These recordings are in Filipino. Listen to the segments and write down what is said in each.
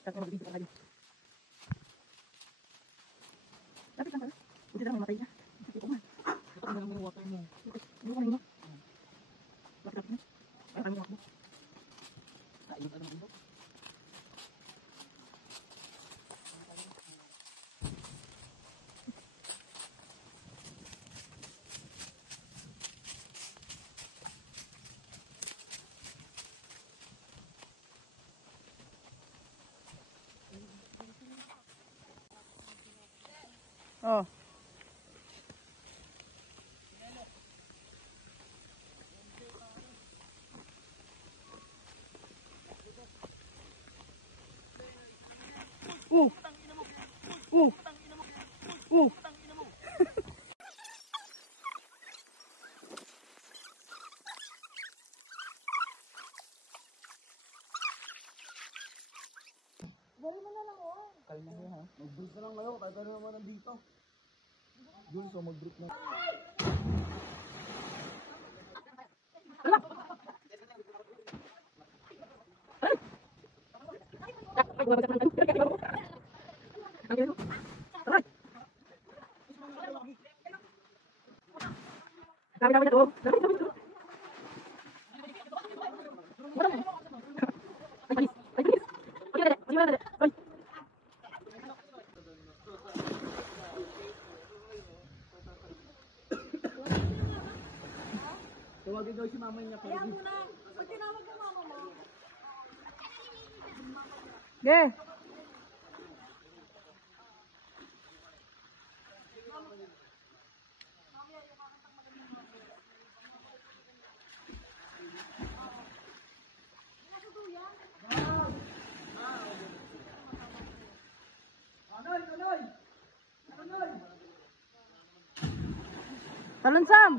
Tapos mag-video pa kayo. Lapit lang pala. Buti lang mamatay na. Sakit ko man. Ito ang yung water mo. Hindi ko kanino. Lapit na. Ay, kami wakbo. Ay, yung ano mo. Oh. Kalma mo ha. Mag-break na lang kayo. Kahit ano naman nandito. Jules, so mag-break na. Tawagin daw si mama niya. Kaya mo na. Pag tinawag mo mama mo. Yeah. Talon Sam.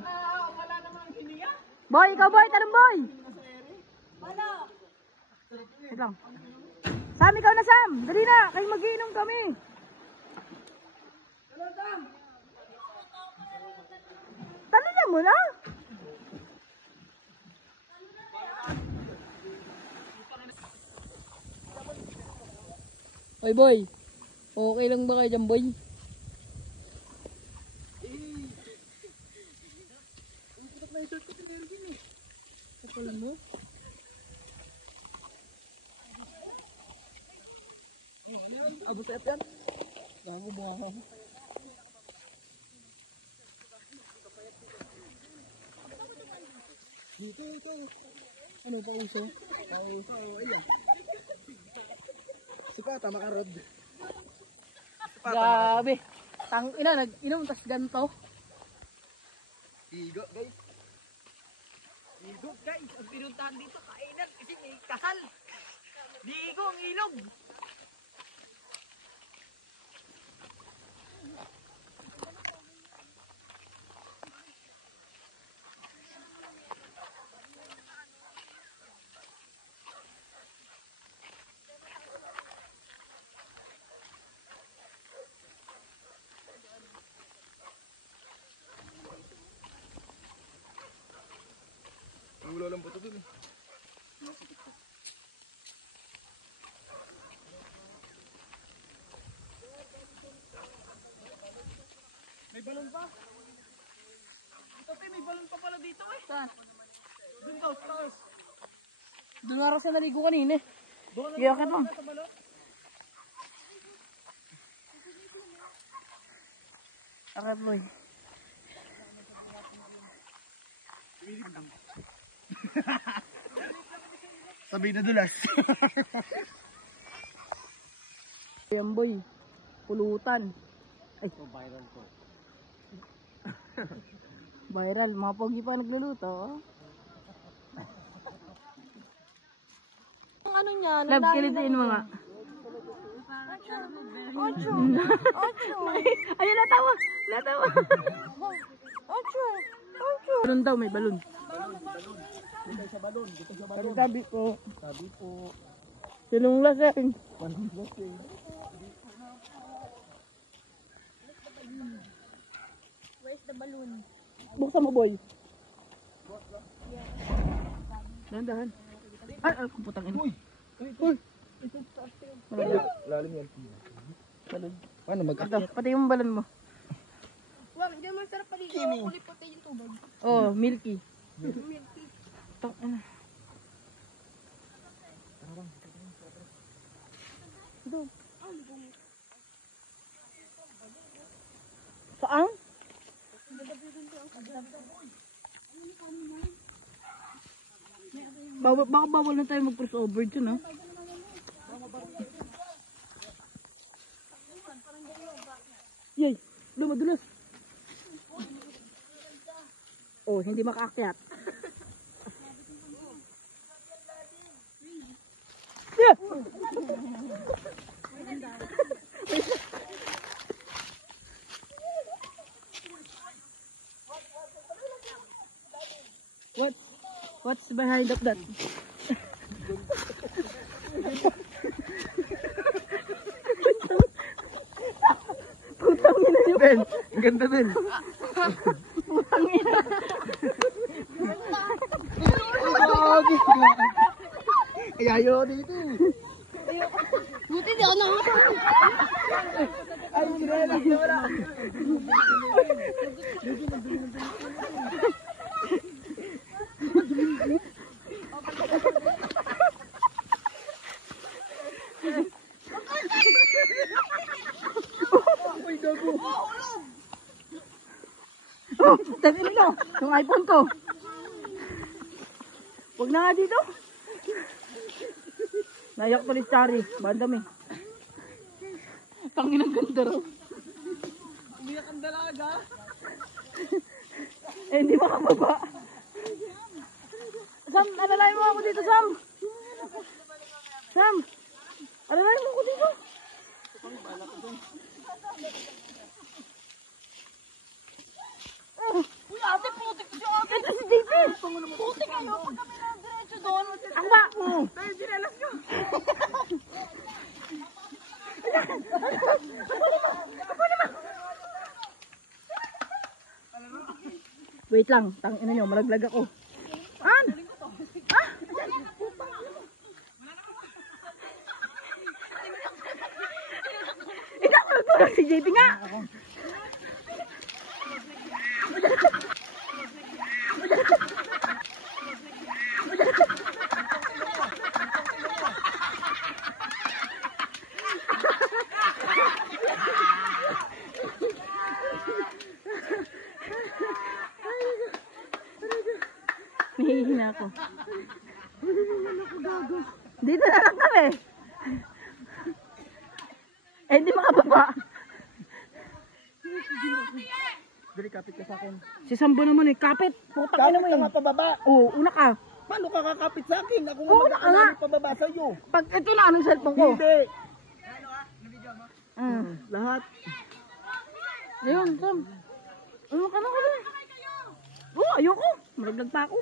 Wala namang hiniya. Boy, ikaw boy, talon boy. Wala. Wait lang. Sam, ikaw na Sam. Dali na, kayo mag-iinom kami. Talon na muna. Boy, boy. Okay lang ba kayo dyan, boy? Kapal mo? Abot sa yan. Gago mo ako. Dito, ito. Ano pa uso? Uso, iya. Sikata, makarod. Grabe. Tang ina, nag-inom tas ganito. Igo, guys. Igo, guys. Ang pinuntahan dito, kainan kasi may kasal. Ligo ang ilog. Wala lang bato dun eh. May balon pa? Ito may balon pa pala dito eh. Saan? Dun daw, taas. Doon nga raw siya naligo kanina eh. Doon Iya, akit mo. sa balon. Akit mo eh. Sabi na dulas. Ayan boy. Pulutan. Ay. So viral to. Viral. Mga pogi pa nagluluto. Ang ano niya? Love, kilitiin mo nga. Ocho. Ocho. Ayun, natawa. Natawa. Ocho. Balon daw, may balon. Dito sa balon. Dito sa balon. Sabi po. Sabi po. Silong laseng. Pandas eh. Where's the balloon? Buksan mo boy. Dahan-dahan. Ay, ay, putang ina. Uy! Uy! Lalim yan. Balon. Paano Ito, mag-akyat? pati yung balon mo. Wag, hindi mo sarap paligo. Kimi. Kulay puti yung tubig. Oh, milky. Milky. Ito, ano. Ito. Saan? Bawal na tayo mag-crossover dyan, ha? Yay! Madulas. Oh, hindi makaakyat. Yeah! What's behind of that? Putang ina yun. Ben, ang ganda Ben. Putang ina. Ay, ayaw dito. Buti di ako nakakatawa. Ay, sinela, wala. Uy, gago. Oh, tabi nyo. Yung iPhone ko. Huwag na nga dito. Nayak tuloy Chari. Bandam eh. Tangin ang ganda raw. Umiyak ang dalaga. Eh, hindi makababa. Sam, alalayan mo ako dito, Sam. Sam, alalayan mo ako dito. Uy, ate, putik ko siya. Ito si JP. Putik kayo. Pag kami na diretso doon. Ang ba? Tayo, dinelas nyo. Wait lang, tangina nyo, malaglag ako. An? Ah? Ikaw, tulog si JP nga. Nahihina ako. Dito na lang kami. Eh, hindi makababa. Dali, kapit ka sa akin. Si Sambo naman eh, kapit. Putang ina mo Kapit ka eh. nga pababa. Oo, una ka. Paano ka kakapit sa akin? Ako Oo, nga nga. pababa sa iyo. Pag ito na, anong cellphone ko? Hindi. Lahat. Ayun, Sam. Ano ka na ka na? Oo, ayoko. Malaglag pa ako.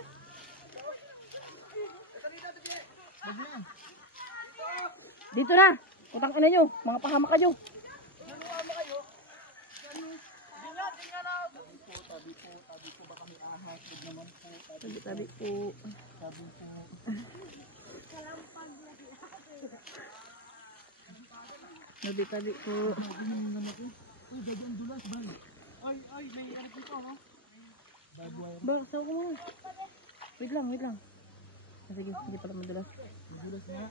Dito na. Putang ina nyo. Mga pahama kayo. Tabi po. Tabi po. Ay, may ikarap dito, no? Ba, sawa ko muna. Wait lang. Ah, sige, hindi pala madulas. Madulas nga.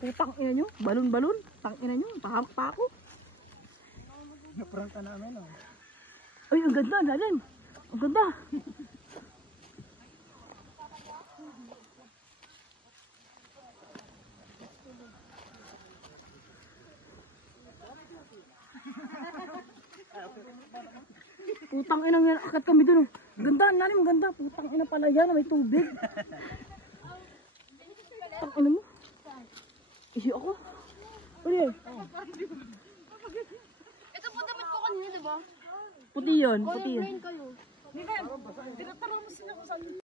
Putang ina nyo. Balon. Tang ina nyo. Pahamak pa ako. Naprang ka namin, oh. Ay, ang ganda. Lalim. Ang ganda. Putang ina nga. Akat kami dun. Ganda. Ang lalim. Ang ganda. Putang ina pala yan. May tubig. Putang ina mo. Ihi ako. Ano yan? Ito po damit ko kanina, di ba? Puti yun. Color green kayo. Tinatanong mo sila kung saan yung